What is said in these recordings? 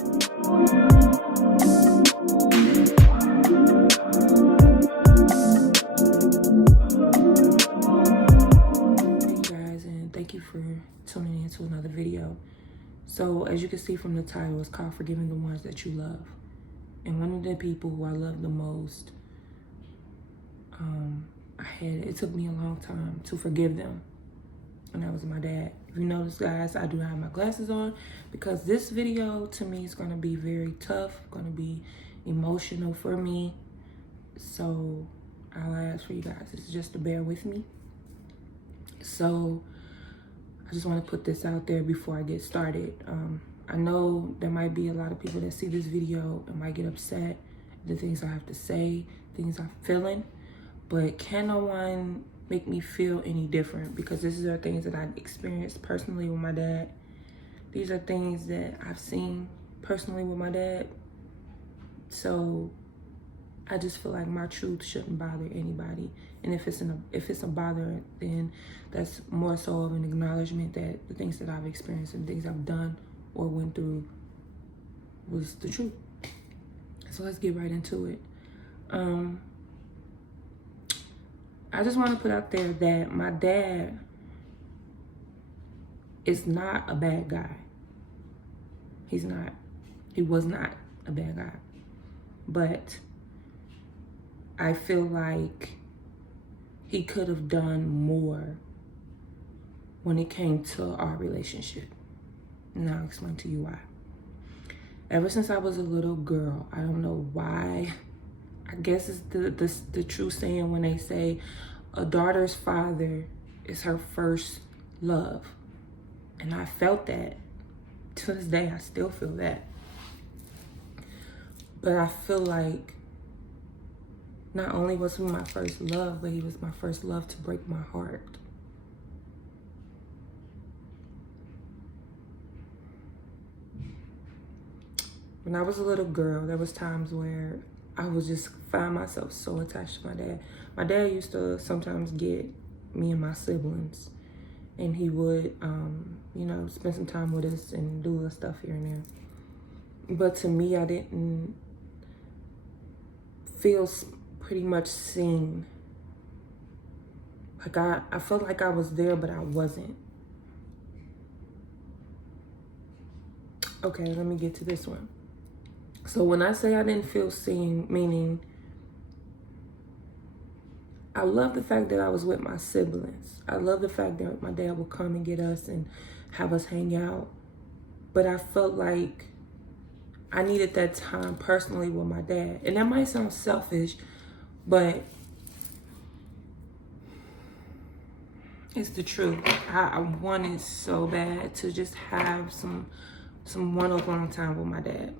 Guys, and thank you for tuning in to another video. So as you can see from the title, it's called Forgiving the Ones That You Love. And one of the people who I love the most, it took me a long time to forgive them, and that was my dad. If you notice, guys, I do have my glasses on because this video to me is going to be very tough, going to be emotional for me. So I'll ask for you guys just to bear with me. So I just want to put this out there before I get started. I know there might be a lot of people that see this video and might get upset at the things I have to say, things I'm feeling, but can no one make me feel any different? Because these are things that I've experienced personally with my dad. These are things that I've seen personally with my dad. So I just feel like my truth shouldn't bother anybody. And if it's a bother, then that's more so of an acknowledgement that the things that I've experienced and things I've done or went through was the truth. So let's get right into it. I just want to put out there that my dad is not a bad guy. He's not. He was not a bad guy. But I feel like he could have done more when it came to our relationship. And I'll explain to you why. Ever since I was a little girl, I don't know why. I guess it's the true saying when they say a daughter's father is her first love. And I felt that. To this day, I still feel that. But I feel like not only was he my first love, but he was my first love to break my heart. When I was a little girl, there was times where I would just find myself so attached to my dad. My dad used to sometimes get me and my siblings, and he would, spend some time with us and do little stuff here and there. But to me, I didn't feel pretty much seen. Like I felt like I was there, but I wasn't. Okay, let me get to this one. So when I say I didn't feel seen, meaning I love the fact that I was with my siblings. I love the fact that my dad would come and get us and have us hang out. But I felt like I needed that time personally with my dad. And that might sound selfish, but it's the truth. I wanted so bad to just have some one-on-one time with my dad.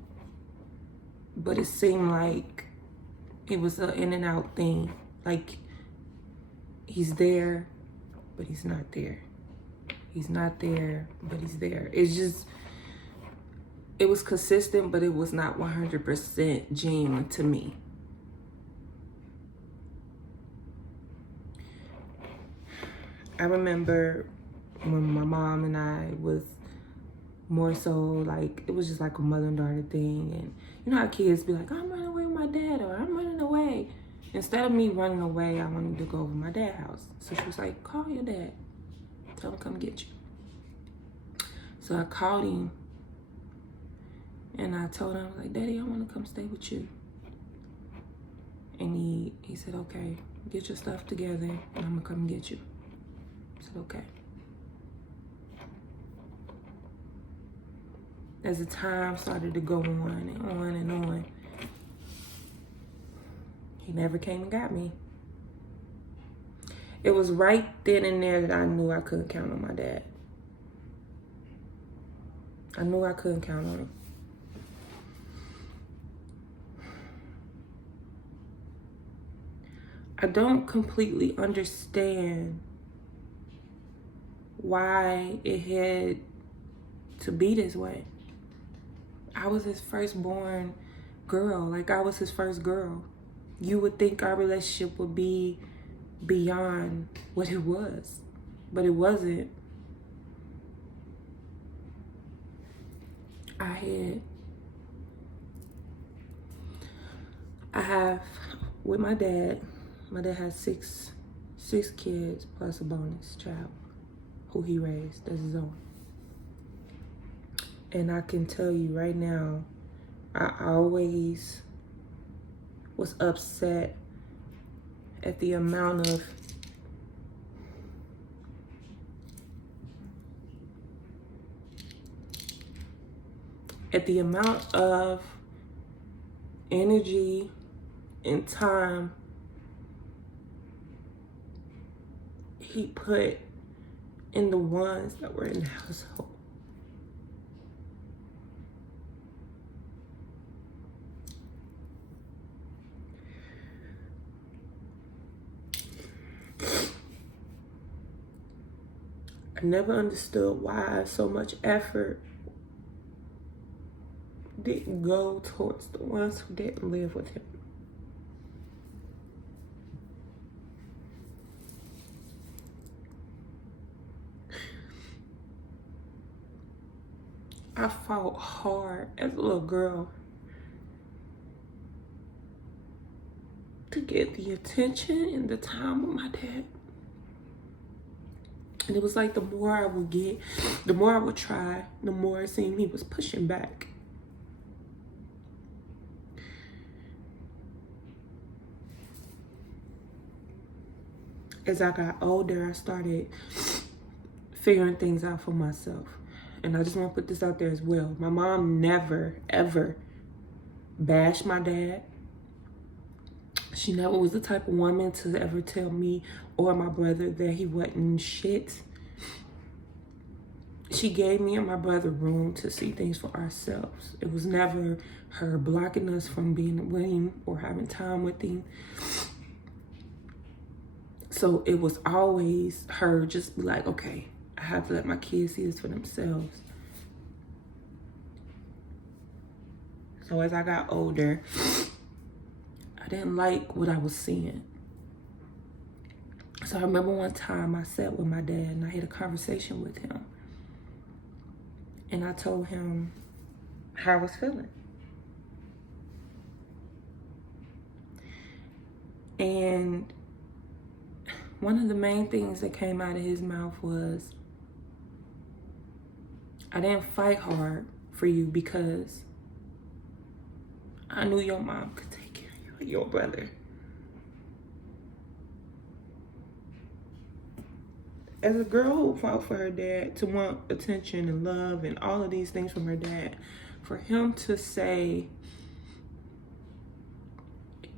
But it seemed like it was an in and out thing. Like he's there, but he's not there. He's not there, but he's there. It was consistent, but it was not 100% genuine to me. I remember when my mom and I was more so like, it was just like a mother and daughter thing. And you know how kids be like, I'm running away with my dad, or I'm running away. Instead of me running away, I wanted to go over to my dad's house. So she was like, call your dad. Tell him to come get you. So I called him and I told him, like, Daddy, I want to come stay with you. And he said, okay, get your stuff together and I'm going to come get you. I said, okay. As the time started to go on and on and on, he never came and got me. It was right then and there that I knew I couldn't count on my dad. I knew I couldn't count on him. I don't completely understand why it had to be this way. I was his firstborn girl. Like, I was his first girl. You would think our relationship would be beyond what it was, but it wasn't. I had I have, with my dad has six kids plus a bonus child who he raised as his own. And I can tell you right now, I always was upset at the amount of energy and time he put in the ones that were in the household. I never understood why so much effort didn't go towards the ones who didn't live with him. I fought hard as a little girl to get the attention and the time with my dad. And it was like the more I would get, the more I would try, the more it seemed he was pushing back. As I got older, I started figuring things out for myself. And I just want to put this out there as well. My mom never, ever bashed my dad. She never was the type of woman to ever tell me or my brother that he wasn't shit. She gave me and my brother room to see things for ourselves. It was never her blocking us from being with him or having time with him. So it was always her just be like, okay, I have to let my kids see this for themselves. So as I got older, I didn't like what I was seeing. So I remember one time I sat with my dad and I had a conversation with him. And I told him how I was feeling. And one of the main things that came out of his mouth was, I didn't fight hard for you because I knew your mom could take care of you and your brother. As a girl who fought for her dad to want attention and love and all of these things from her dad, for him to say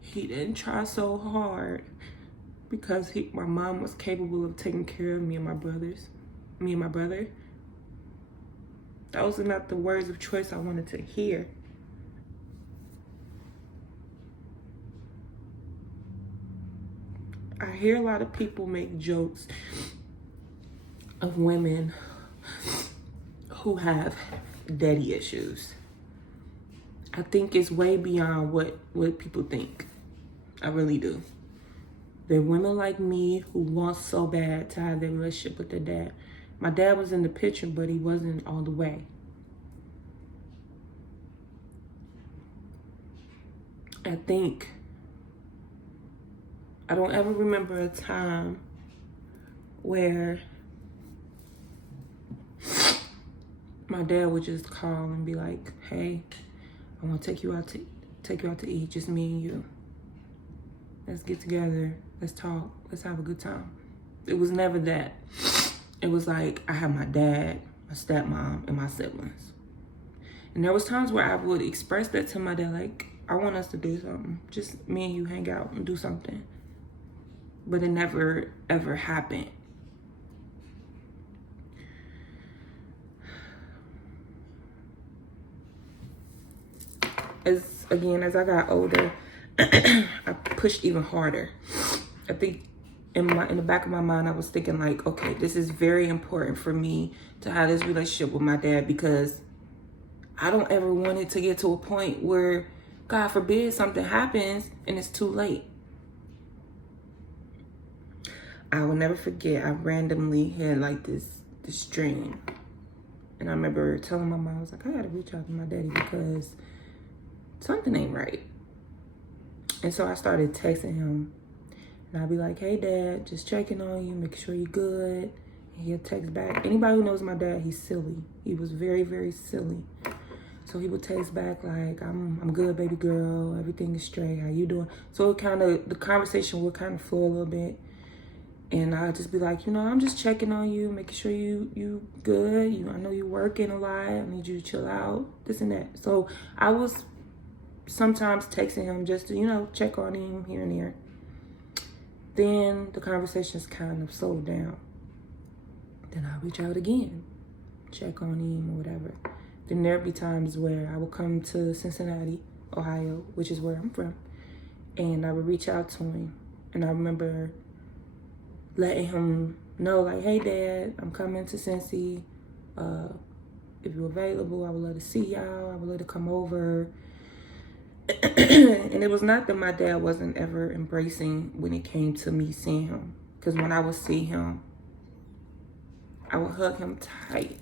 he didn't try so hard because my mom was capable of taking care of me and my brother, those are not the words of choice I wanted to hear. I hear a lot of people make jokes of women who have daddy issues. I think it's way beyond what people think. I really do. There are women like me who want so bad to have their relationship with their dad. My dad was in the picture, but he wasn't all the way. I don't ever remember a time where my dad would just call and be like, hey, I want to take you out to eat, just me and you. Let's get together, let's talk, let's have a good time. It was never that. It was like, I have my dad, my stepmom, and my siblings. And there was times where I would express that to my dad, like, I want us to do something. Just me and you hang out and do something. But it never, ever happened. As I got older, I pushed even harder. I think in the back of my mind, I was thinking like, okay, this is very important for me to have this relationship with my dad because I don't ever want it to get to a point where, God forbid, something happens and it's too late. I will never forget, I randomly had like this dream. And I remember telling my mom, I was like, I gotta reach out to my daddy because something ain't right. And so I started texting him. And I'd be like, hey, Dad, just checking on you, making sure you're good. And he'll text back. Anybody who knows my dad, he's silly. He was very, very silly. So he would text back like, I'm good, baby girl. Everything is straight. How you doing? So it kind of, the conversation would kind of flow a little bit. And I'd just be like, you know, I'm just checking on you, making sure you good. I know you're working a lot. I need you to chill out, this and that. So I was sometimes texting him just to, you know, check on him here and there. Then the conversations kind of slowed down. Then I'll reach out again, check on him or whatever. Then there'd be times where I would come to Cincinnati, Ohio, which is where I'm from, and I would reach out to him. And I remember letting him know, like, hey, Dad, I'm coming to Cincy. If you're available, I would love to see y'all. I would love to come over. And it was not that my dad wasn't ever embracing when it came to me seeing him. Because when I would see him, I would hug him tight.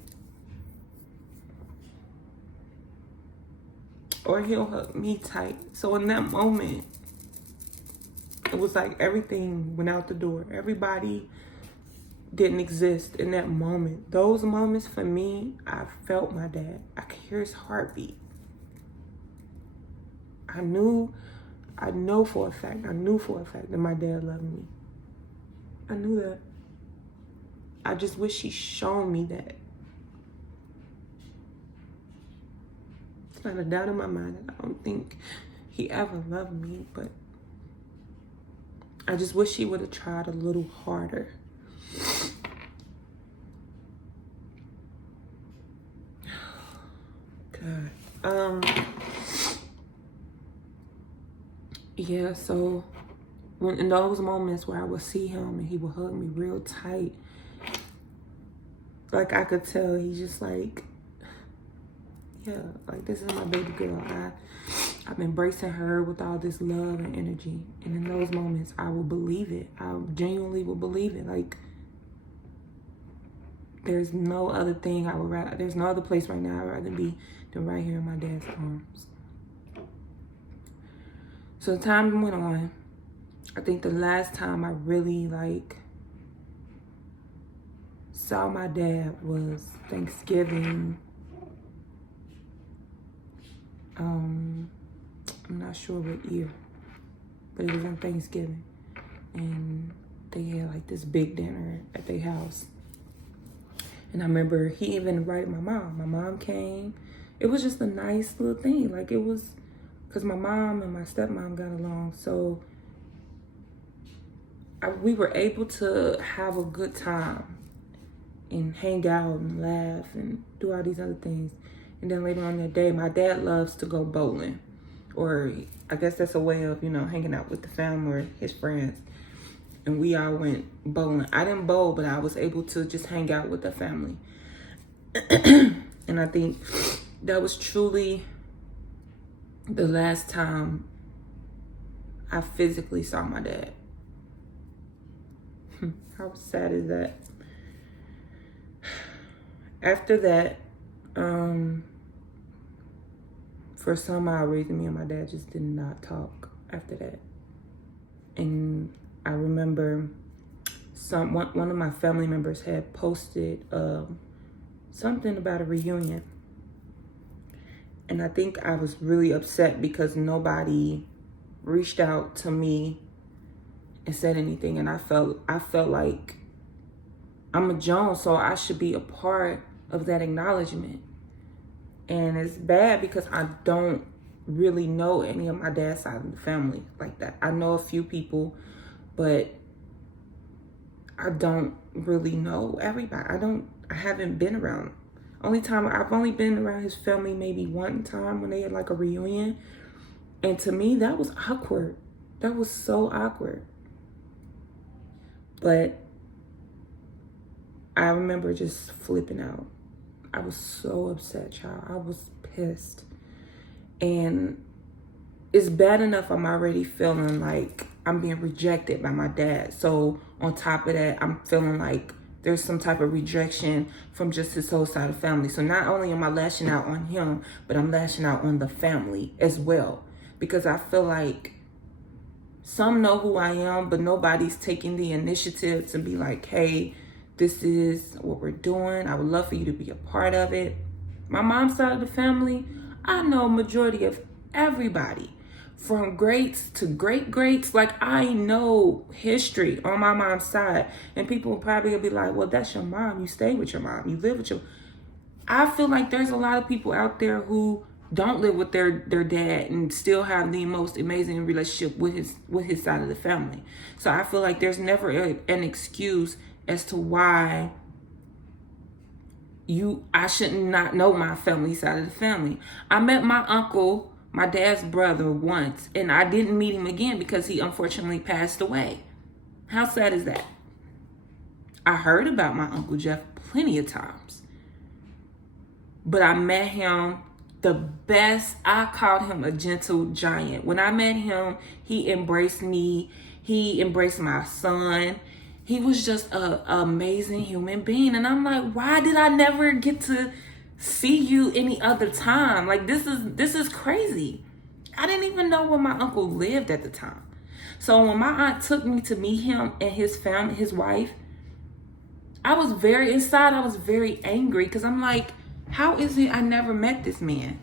Or he'll hug me tight. So in that moment, it was like everything went out the door. Everybody didn't exist in that moment. Those moments for me, I felt my dad. I could hear his heartbeat. I knew for a fact that my dad loved me. I knew that. I just wish he shown me that. It's not a doubt in my mind that I don't think he ever loved me, but I just wish he would have tried a little harder. God. Yeah, so when in those moments where I would see him and he would hug me real tight, like I could tell he's just like, yeah, like this is my baby girl. I'm embracing her with all this love and energy. And in those moments, I will believe it. I genuinely will believe it. Like, there's no other thing I would rather, there's no other place right now I'd rather be than right here in my dad's arms. So the time went on. I think the last time I really like saw my dad was Thanksgiving. I'm not sure what year, but it was on Thanksgiving. And they had like this big dinner at their house. And I remember he even invited my mom. My mom came. It was just a nice little thing. Like it was, because my mom and my stepmom got along. So we were able to have a good time and hang out and laugh and do all these other things. And then later on that day, my dad loves to go bowling. Or I guess that's a way of, you know, hanging out with the family or his friends. And we all went bowling. I didn't bowl, but I was able to just hang out with the family. And I think that was truly the last time I physically saw my dad. How sad is that? After that, for some odd reason, me and my dad just did not talk after that. And I remember one of my family members had posted something about a reunion. And I think I was really upset because nobody reached out to me and said anything. And I felt like I'm a Jones, so I should be a part of that acknowledgement. And it's bad because I don't really know any of my dad's side of the family like that. I know a few people, but I don't really know everybody. I haven't been around. I've only been around his family maybe one time when they had like a reunion. And to me, that was awkward. That was so awkward. But I remember just flipping out. I was so upset, child. I was pissed. And it's bad enough I'm already feeling like I'm being rejected by my dad. So on top of that, I'm feeling like there's some type of rejection from just his whole side of family. So not only am I lashing out on him, but I'm lashing out on the family as well. Because I feel like Some know who I am, but nobody's taking the initiative to be like, hey, this is what we're doing. I would love for you to be a part of it. My mom's side of the family, I know majority of everybody. From greats to great greats, like I know history on my mom's side. And people probably will be like, well, that's your mom. You stay with your mom. You live with your... I feel like there's a lot of people out there who don't live with their dad and still have the most amazing relationship with his side of the family. So I feel like there's never an excuse as to why I shouldn't not know my family side of the family. I met my uncle, my dad's brother, once, and I didn't meet him again because he unfortunately passed away. How sad is that? I heard about my Uncle Jeff plenty of times, but I met him the best. I called him a gentle giant. When I met him, he embraced me. He embraced my son. He was just an amazing human being. And I'm like, why did I never get to see you any other time? Like, this is crazy. I didn't even know where my uncle lived at the time. So when my aunt took me to meet him and his family, his wife, I was very angry because I'm like, how is it I never met this man?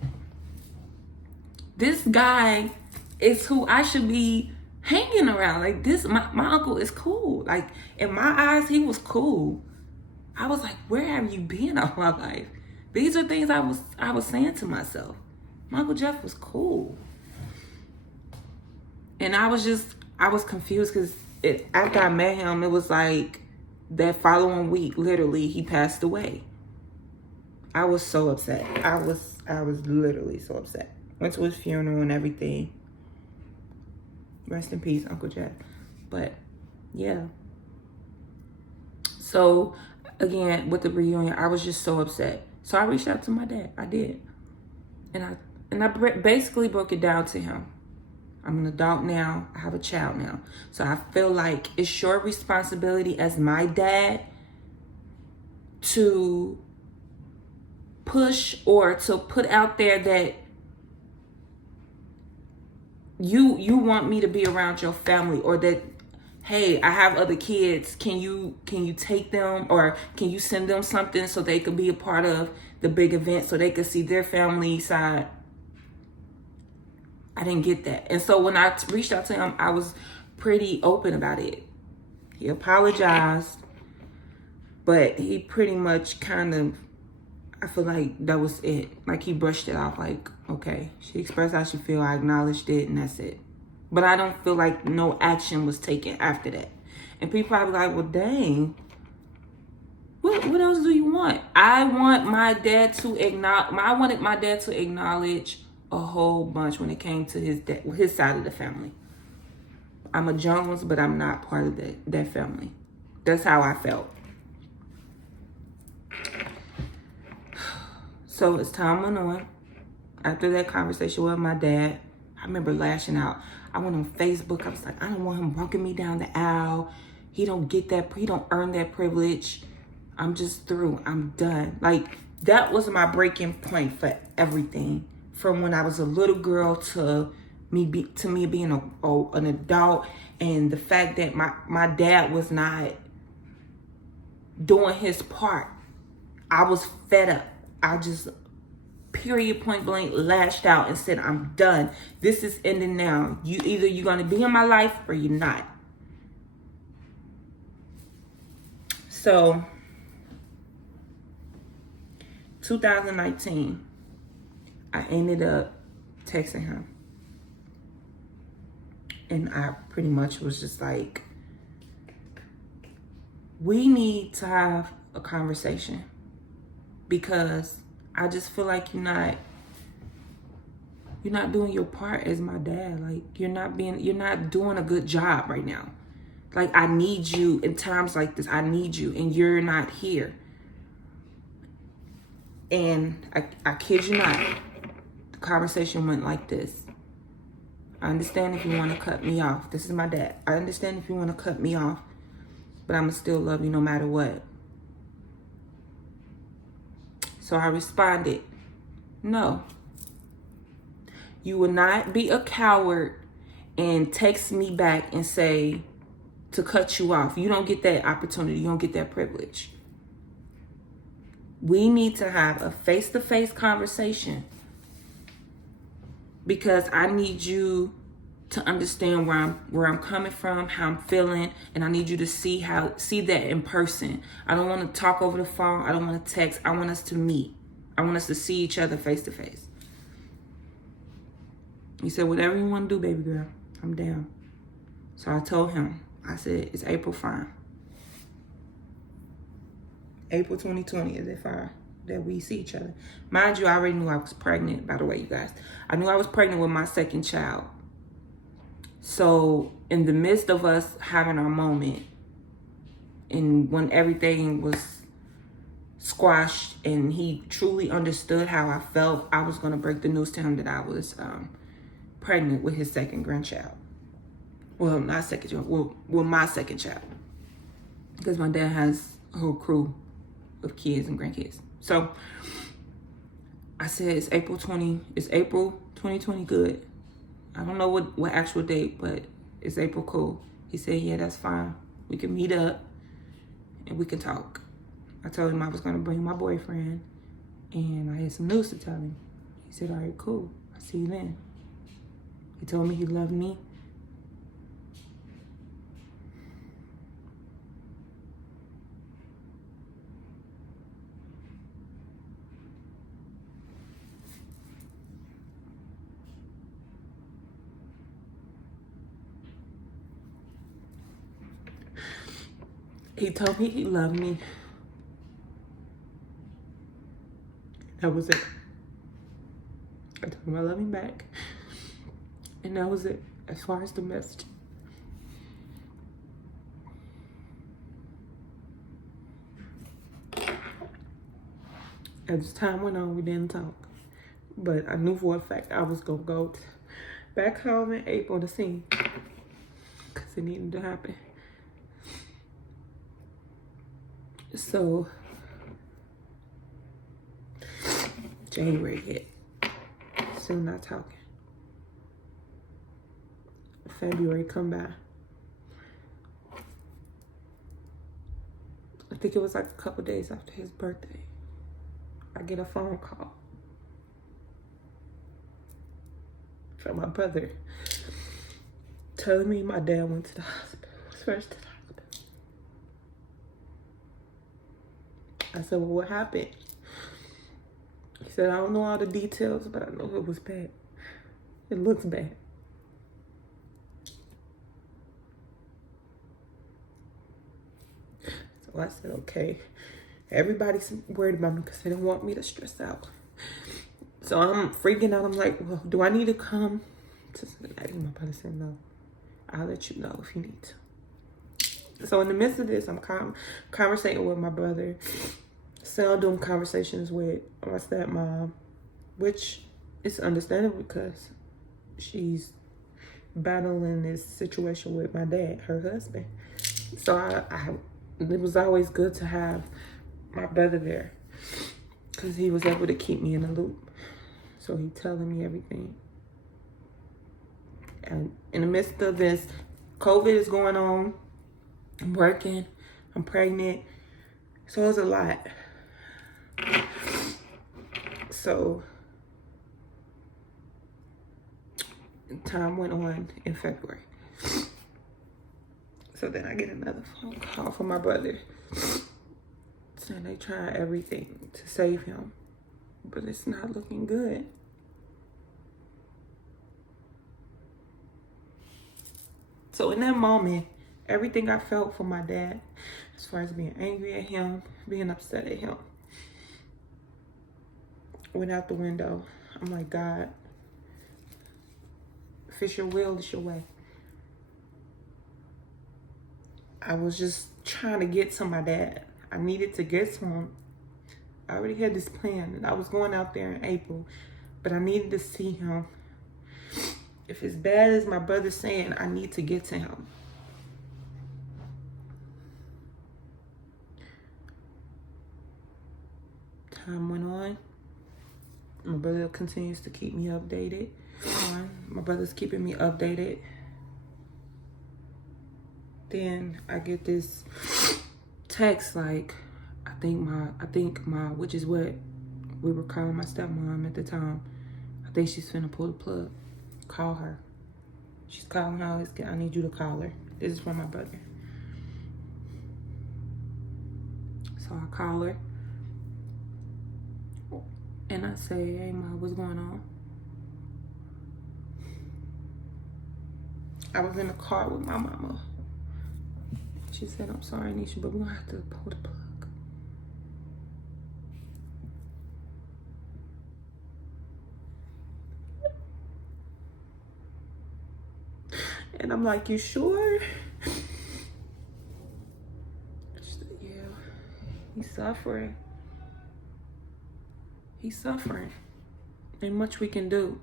This guy is who I should be hanging around. Like this, my uncle is cool. Like in my eyes, he was cool. I was like, where have you been all my life? These are things I was saying to myself. My Uncle Jeff was cool. And I was confused because after I met him, it was like that following week, literally, he passed away. I was so upset. I was literally so upset. Went to his funeral and everything. Rest in peace, Uncle Jeff. But yeah. So again, with the reunion, I was just so upset. So I reached out to my dad. I did. And I basically broke it down to him. I'm an adult now. I have a child now. So I feel like it's your responsibility as my dad to push or to put out there that you want me to be around your family, or that, hey, I have other kids. Can you take them, or can you send them something so they could be a part of the big event so they could see their family side? I didn't get that. And so when I reached out to him, I was pretty open about it. He apologized, but he pretty much kind of, I feel like that was it. Like he brushed it off like, okay, she expressed how she feel, I acknowledged it, and that's it. But I don't feel like no action was taken after that. And people probably like, well, dang, what else do you want? I wanted my dad to acknowledge a whole bunch when it came to his side of the family. I'm a Jones, but I'm not part of that family. That's how I felt. So as time went on, after that conversation with my dad, I remember lashing out. I went on Facebook. I was like, I don't want him walking me down the aisle. He don't earn that privilege. I'm just through. I'm done. Like, that was my breaking point for everything. From when I was a little girl to me being an adult, and the fact that my dad was not doing his part. I was fed up. I just period point blank lashed out and said, I'm done. This is ending now. You're gonna be in my life or you're not. So 2019, I ended up texting him. And I pretty much was just like, we need to have a conversation, because I just feel like you're not doing your part as my dad. Like, you're not doing a good job right now. Like, I need you in times like this. I need you, and you're not here. And I kid you not, the conversation went like this. I understand if you want to cut me off. This is my dad. I understand if you want to cut me off, but I'm going to still love you no matter what. So I responded, no. You will not be a coward and text me back and say to cut you off. You don't get that opportunity. You don't get that privilege. We need to have a face-to-face conversation, because I need you to understand where I'm coming from, how I'm feeling, and I need you to see that in person. I don't want to talk over the phone. I don't want to text. I want us to meet. I want us to see each other face to face. He said, whatever you want to do, baby girl, I'm down. So I told him, I said, it's April fine. April 2020 is it fine that we see each other. Mind you, I already knew I was pregnant, by the way, you guys. I knew I was pregnant with my second child. So in the midst of us having our moment, and when everything was squashed and he truly understood how I felt, I was going to break the news to him that I was pregnant with his second grandchild. Well, not second child, well, my second child. Because my dad has a whole crew of kids and grandkids. So I said, it's April 2020 good. I don't know what actual date, but it's April cool. He said, yeah, that's fine. We can meet up and we can talk. I told him I was going to bring my boyfriend and I had some news to tell him. He said, all right, cool. I'll see you then. He told me he loved me. He told me he loved me. That was it. I told him I love him back. And that was it, as far as the message. As time went on, we didn't talk. But I knew for a fact I was going to go back home in April to see him. Because it needed to happen. So, January hit. Still not talking. February come by. I think it was like a couple days after his birthday. I get a phone call from my brother telling me my dad went to the hospital. First to the hospital. I said, well, what happened? He said, I don't know all the details, but I know it was bad. It looks bad. So I said, okay. Everybody's worried about me because they don't want me to stress out. So I'm freaking out. I'm like, well, do I need to come to Cincinnati? My brother said, no. I'll let you know if you need to. So in the midst of this, I'm conversating with my brother. Still doing conversations with my stepmom, which is understandable because she's battling this situation with my dad, her husband. So it was always good to have my brother there because he was able to keep me in the loop. So he telling me everything. And in the midst of this, COVID is going on. I'm working. I'm pregnant. So it's a lot. So time went on in February. So then I get another phone call from my brother saying they try everything to save him, but it's not looking good. So in that moment, everything I felt for my dad, as far as being angry at him, being upset at him, went out the window. I'm like, God, if it's your will, it's your way. I was just trying to get to my dad. I needed to get to him. I already had this plan and I was going out there in April, but I needed to see him. If it's bad as my brother's saying, I need to get to him. Time went on. My brother continues to keep me updated. My brother's keeping me updated Then I get this text like, I think my, which is what we were calling my stepmom at the time. I think she's finna pull the plug. Call her. She's calling her. I need you to call her. This is from my brother. So I call her. And I say, hey, Ma, what's going on? I was in the car with my mama. She said, I'm sorry, Nisha, but we're going to have to pull the plug. And I'm like, you sure? She said, yeah, he's suffering. He's suffering. Ain't much we can do.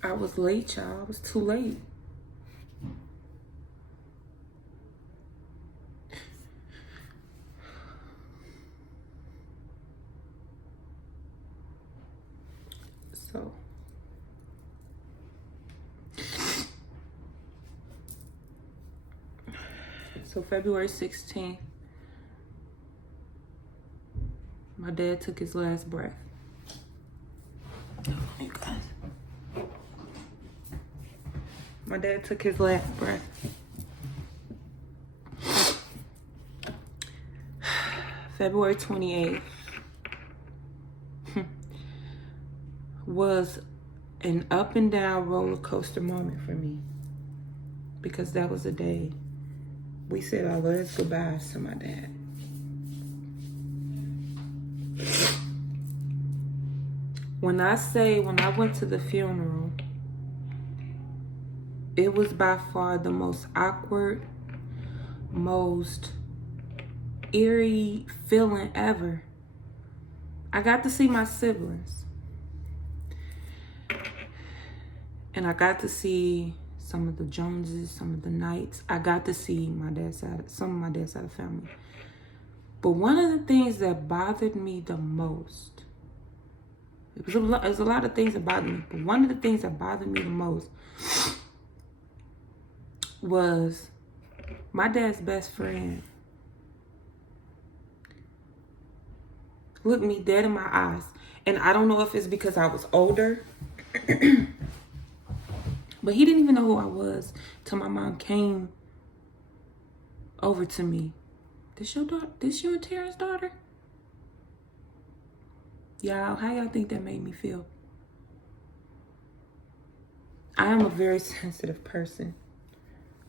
I was late, y'all. I was too late. So February 16th, my dad took his last breath. You guys. My dad took his last breath. February 28th was an up and down roller coaster moment for me, because that was the day we said our last goodbyes to my dad. When I went to the funeral, it was by far the most awkward, most eerie feeling ever. I got to see my siblings. And I got to see some of the Joneses, some of the Knights. I got to see some of my dad's side of the family. But one of the things that bothered me the most, there's a lot of things that bothered me, but one of the things that bothered me the most was my dad's best friend looked me dead in my eyes. And I don't know if it's because I was older, but he didn't even know who I was till my mom came over to me. This your daughter? This you and Tara's daughter? Y'all, how y'all think that made me feel? I am a very sensitive person.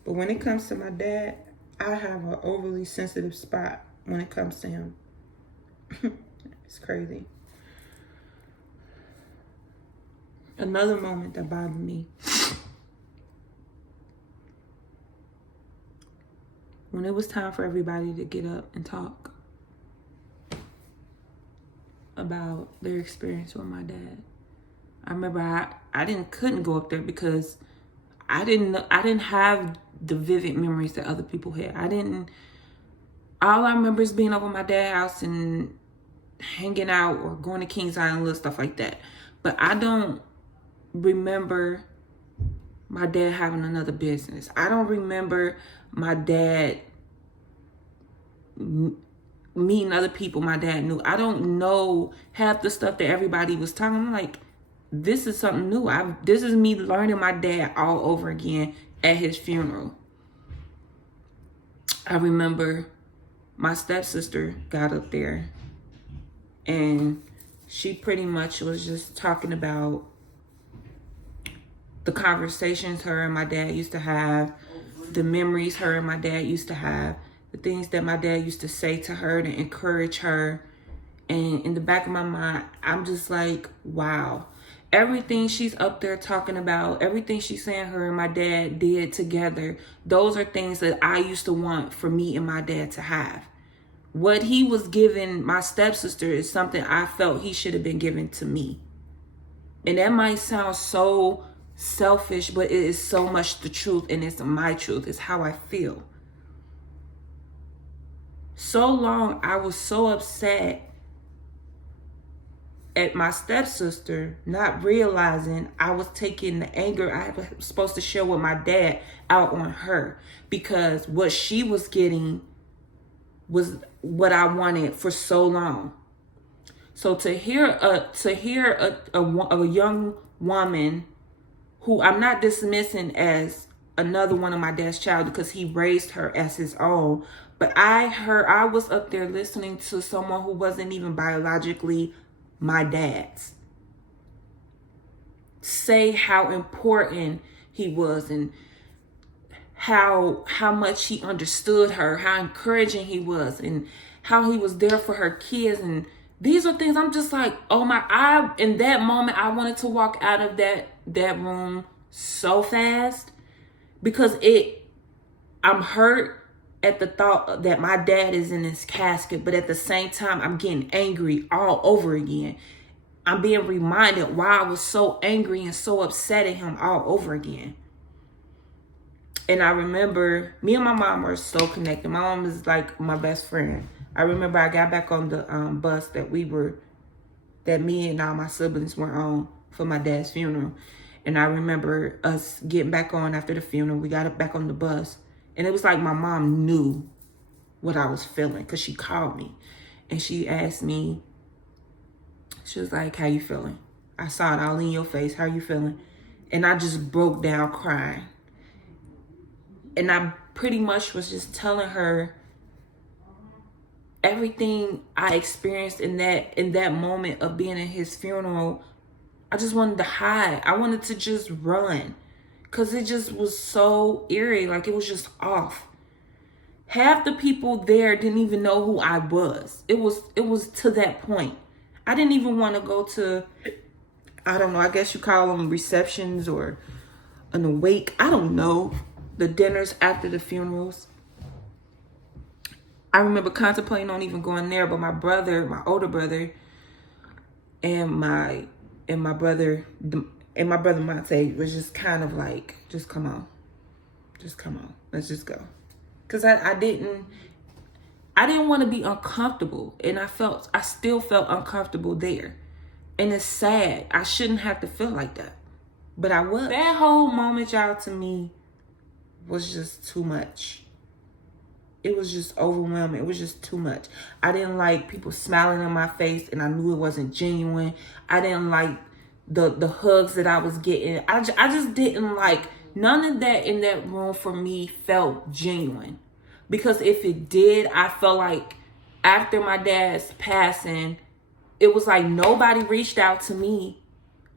But when it comes to my dad, I have an overly sensitive spot when it comes to him. It's crazy. Another moment that bothered me, when it was time for everybody to get up and talk about their experience with my dad. I remember I couldn't go up there because I didn't have the vivid memories that other people had. All I remember is being over at my dad's house and hanging out or going to Kings Island, little stuff like that. But I don't remember my dad having another business. I don't remember my dad meeting other people my dad knew. I don't know half the stuff that everybody was talking. I'm like, this is something new. This is me learning my dad all over again at his funeral. I remember my stepsister got up there and she pretty much was just talking about the conversations her and my dad used to have, the memories her and my dad used to have, the things that my dad used to say to her to encourage her. And in the back of my mind, I'm just like, wow. Everything she's up there talking about, everything she's saying her and my dad did together, those are things that I used to want for me and my dad to have. What he was giving my stepsister is something I felt he should have been given to me. And that might sound so selfish, but it is so much the truth, and it's my truth. It's how I feel. So long, I was so upset at my stepsister, not realizing I was taking the anger I was supposed to share with my dad out on her, because what she was getting was what I wanted for so long. So to hear a young woman, who I'm not dismissing as another one of my dad's child because he raised her as his own, but I was up there listening to someone who wasn't even biologically my dad's say how important he was, and how much he understood her, how encouraging he was, and how he was there for her kids. And these are things I'm just like, oh my, in that moment I wanted to walk out of that room so fast, because I'm hurt at the thought that my dad is in his casket, but at the same time I'm getting angry all over again. I'm being reminded why I was so angry and so upset at him all over again. And I remember me and my mom are so connected. My mom is like my best friend. I remember I got back on the bus that me and all my siblings were on for my dad's funeral. And I remember us getting back on after the funeral. We got back on the bus. And it was like my mom knew what I was feeling, because she called me. And she asked me, she was like, how you feeling? I saw it all in your face. How you feeling? And I just broke down crying. And I pretty much was just telling her everything I experienced in that moment of being in his funeral. I just wanted to hide. I wanted to just run, because it just was so eerie. Like, it was just off. Half the people there didn't even know who I was. It was to that point. I didn't even want to go to, I don't know, I guess you call them receptions or an awake. I don't know. The dinners after the funerals. I remember contemplating on even going there, but my older brother, and my brother Monte was just kind of like, just come on, let's just go, because I didn't want to be uncomfortable, and I still felt uncomfortable there, and it's sad. I shouldn't have to feel like that, but I was. That whole moment, y'all, to me was just too much. It was just overwhelming. It was just too much. I didn't like people smiling in my face, and I knew it wasn't genuine. I didn't like the hugs that I was getting. I just didn't like none of that in that room. For me, felt genuine, because if it did, I felt like after my dad's passing, it was like nobody reached out to me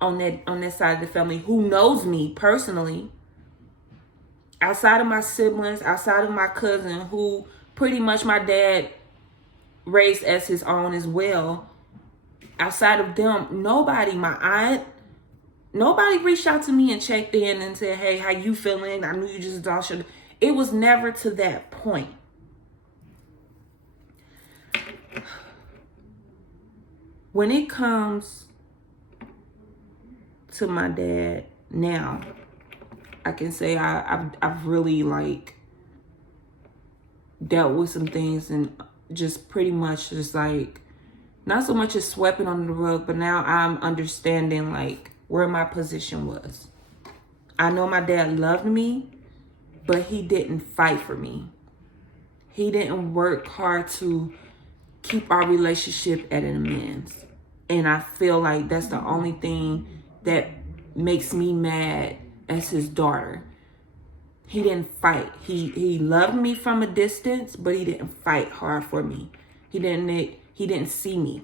on that side of the family who knows me personally. Outside of my siblings, outside of my cousin, who pretty much my dad raised as his own as well. Outside of them, nobody, my aunt, nobody reached out to me and checked in and said, hey, how you feeling? I knew you just lost your... It was never to that point. When it comes to my dad now, I can say I've really like dealt with some things, and just pretty much just like, not so much as sweeping under the rug, but now I'm understanding like where my position was. I know my dad loved me, but he didn't fight for me. He didn't work hard to keep our relationship at an amends. And I feel like that's the only thing that makes me mad as his daughter. He didn't fight. He loved me from a distance, but he didn't fight hard for me. He didn't see me.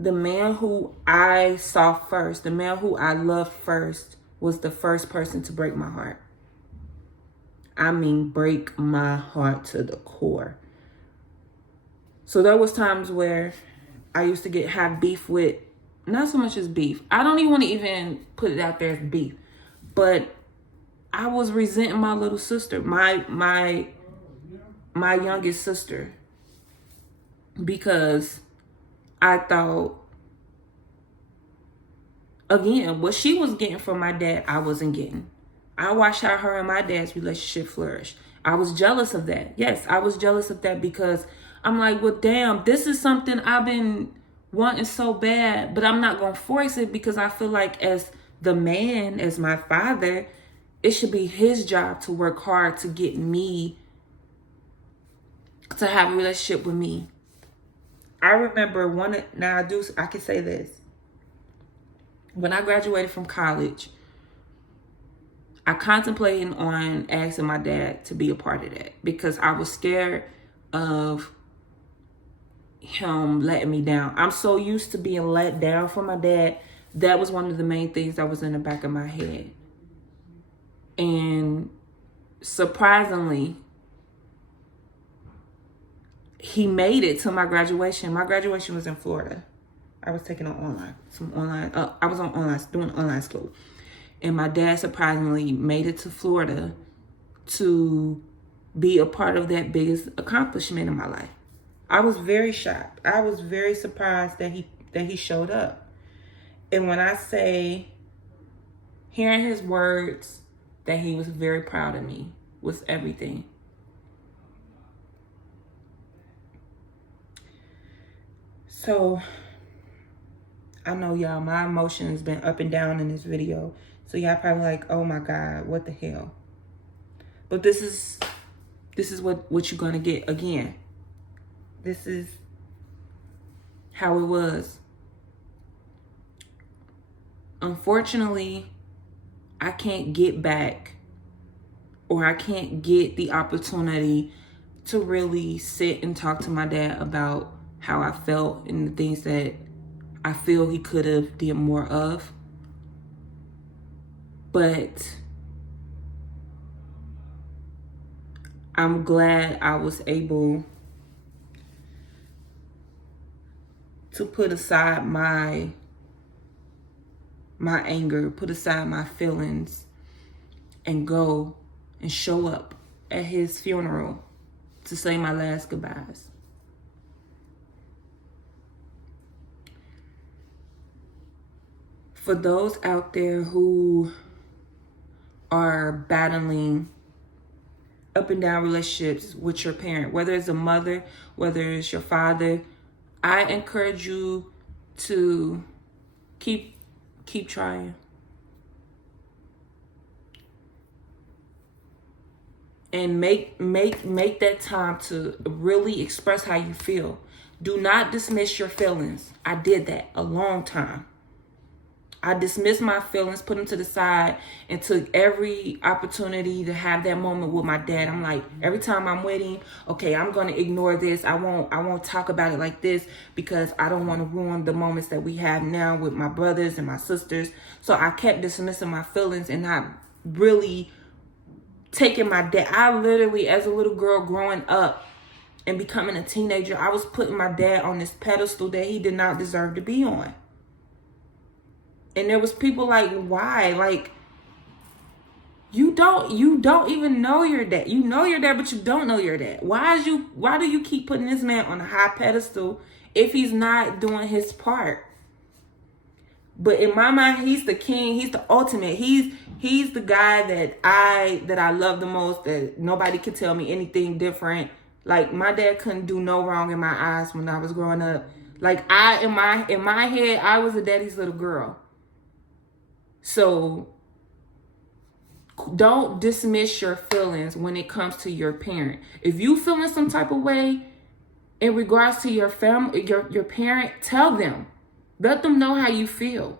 The man who I saw first, the man who I loved first, was the first person to break my heart. I mean, break my heart to the core. So there was times where I used to have beef with, not so much as beef. I don't even want to even put it out there as beef, but I was resenting my little sister, my youngest sister, because I thought, again, what she was getting from my dad, I wasn't getting. I watched how her and my dad's relationship flourished. I was jealous of that. Yes, I was jealous of that because I'm like, well, damn, this is something I've been wanting so bad, but I'm not going to force it because I feel like as the man, as my father, it should be his job to work hard to get me to have a relationship with me. I remember I can say this. When I graduated from college, I contemplated on asking my dad to be a part of that because I was scared of him letting me down. I'm so used to being let down from my dad. That was one of the main things that was in the back of my head. And surprisingly, he made it to my graduation. My graduation was in Florida. I was taking I was doing online school. And my dad surprisingly made it to Florida to be a part of that biggest accomplishment in my life. I was very shocked. I was very surprised that he showed up. And when I say hearing his words that he was very proud of me was everything. So I know y'all, my emotions been up and down in this video. So y'all probably like, oh my God, what the hell? But this is what you're gonna get again. This is how it was. Unfortunately, I can't get back, or I can't get the opportunity to really sit and talk to my dad about how I felt and the things that I feel he could have did more of. But I'm glad I was able to put aside my anger, put aside my feelings, and go and show up at his funeral to say my last goodbyes. For those out there who are battling up and down relationships with your parent, whether it's a mother, whether it's your father, I encourage you to keep trying. And make that time to really express how you feel. Do not dismiss your feelings. I did that a long time. I dismissed my feelings, put them to the side, and took every opportunity to have that moment with my dad. I'm like, every time I'm with him, okay, I'm gonna ignore this. I won't talk about it like this because I don't want to ruin the moments that we have now with my brothers and my sisters. So I kept dismissing my feelings and not really taking my dad. I literally, as a little girl growing up and becoming a teenager, I was putting my dad on this pedestal that he did not deserve to be on. And there was people like, why? Like, you don't even know your dad. You know your dad, but you don't know your dad. Why do you keep putting this man on a high pedestal if he's not doing his part? But in my mind, he's the king. He's the ultimate. He's the guy that I love the most, that nobody could tell me anything different. Like, my dad couldn't do no wrong in my eyes when I was growing up. Like, in my head, I was a daddy's little girl. So don't dismiss your feelings when it comes to your parent. If you feeling some type of way in regards to your family, your parent, tell them. Let them know how you feel.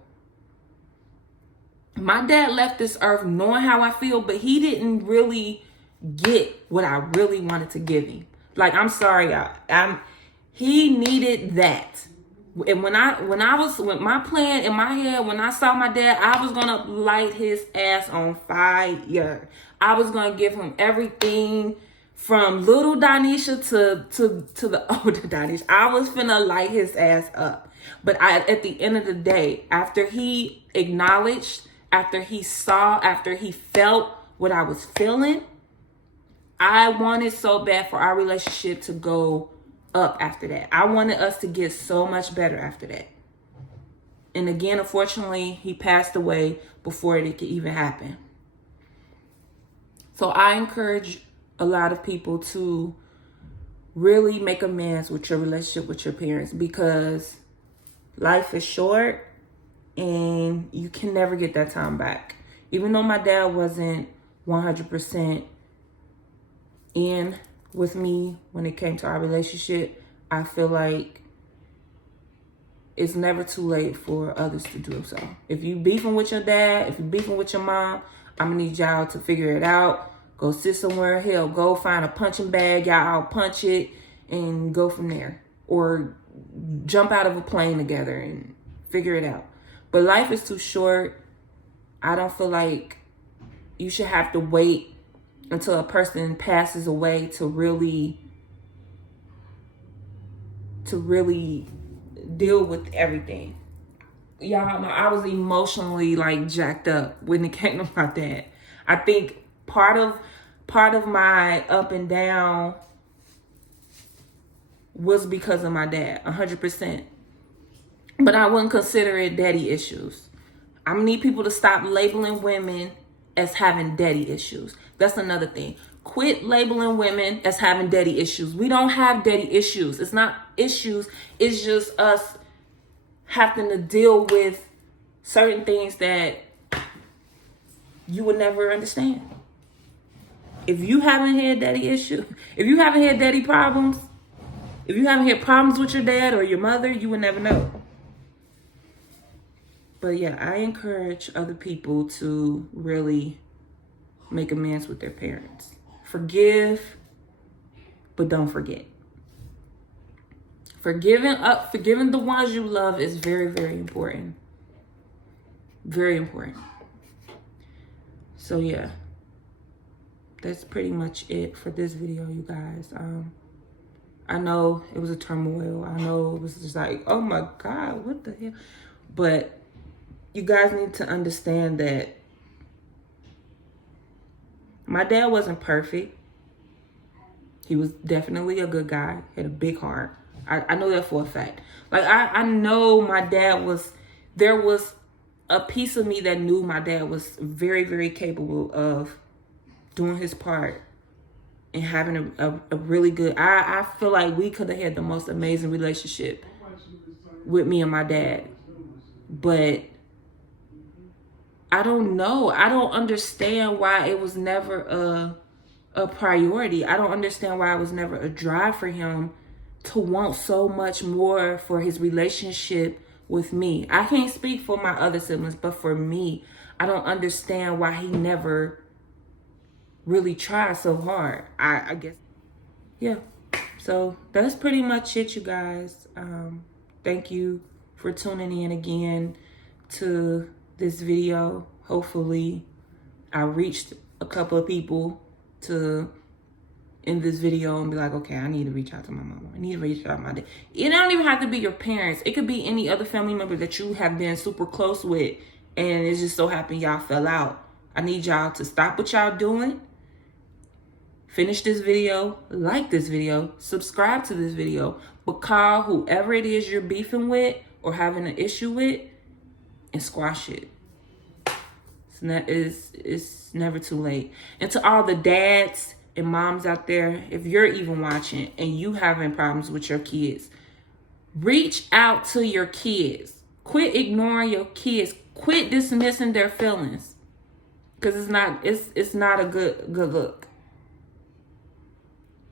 My dad left this earth knowing how I feel, but he didn't really get what I really wanted to give him. Like, I'm sorry, he needed that. And when I was with my plan in my head, when I saw my dad, I was gonna light his ass on fire. I was gonna give him everything from little Donisha to the older Donisha. I was finna light his ass up. But at the end of the day, after he acknowledged, after he saw, after he felt what I was feeling, I wanted so bad for our relationship to go up after that. I wanted us to get so much better after that. And again, unfortunately, he passed away before it could even happen. So I encourage a lot of people to really make amends with your relationship with your parents, because life is short and you can never get that time back. Even though my dad wasn't 100% in with me when it came to our relationship, I feel like it's never too late for others to do so. If you beefing with your dad, if you beefing with your mom, I'm gonna need y'all to figure it out. Go sit somewhere, hell, go find a punching bag, y'all out punch it and go from there. Or jump out of a plane together and figure it out. But life is too short. I don't feel like you should have to wait until a person passes away to really deal with everything. Y'all know I was emotionally like jacked up when it came to my dad. I think part of my up and down was because of my dad, 100%. But I wouldn't consider it daddy issues. I'm gonna need people to stop labeling women as having daddy issues. That's another thing. Quit labeling women as having daddy issues. We don't have daddy issues. It's not issues. It's just us having to deal with certain things that you would never understand. If you haven't had daddy issues, if you haven't had daddy problems, if you haven't had problems with your dad or your mother, you would never know. But yeah, I encourage other people to really make amends with their parents. Forgive, but don't forget. Forgiving the ones you love is very, very important. Very important. So yeah, that's pretty much it for this video, you guys. I know it was a turmoil. I know it was just like, oh my God, what the hell? But you guys need to understand that my dad wasn't perfect. He was definitely a good guy, had a big heart. I know that for a fact. Like, I know my dad there was a piece of me that knew my dad was very, very capable of doing his part and having a really good, I feel like we could have had the most amazing relationship with me and my dad. But I don't know. I don't understand why it was never a priority. I don't understand why it was never a drive for him to want so much more for his relationship with me. I can't speak for my other siblings, but for me, I don't understand why he never really tried so hard. I guess, yeah. So that's pretty much it, you guys. Thank you for tuning in again to this video. Hopefully I reached a couple of people to in this video and be like, okay, I need to reach out to my mama. I need to reach out to my dad. It don't even have to be your parents. It could be any other family member that you have been super close with and it just so happened y'all fell out. I need y'all to stop what y'all doing. Finish this video, like this video, subscribe to this video, but call whoever it is you're beefing with or having an issue with and squash it. It's never too late. And to all the dads and moms out there, if you're even watching and you having problems with your kids, reach out to your kids. Quit ignoring your kids. Quit dismissing their feelings. Because it's not a good look.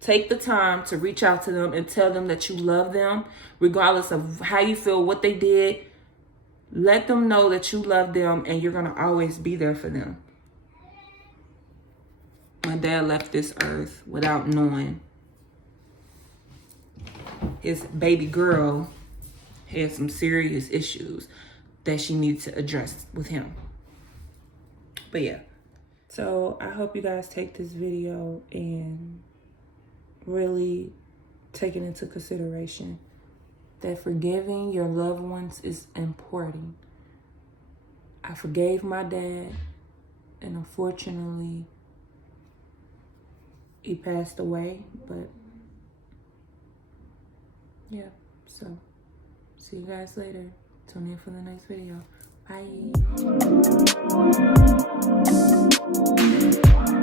Take the time to reach out to them and tell them that you love them, regardless of how you feel, what they did. Let them know that you love them and you're going to always be there for them. My dad left this earth without knowing his baby girl had some serious issues that she needed to address with him. But yeah. So I hope you guys take this video and really take it into consideration that forgiving your loved ones is important. I forgave my dad, and unfortunately, he passed away, but yeah, so see you guys later. Tune in for the next video. Bye.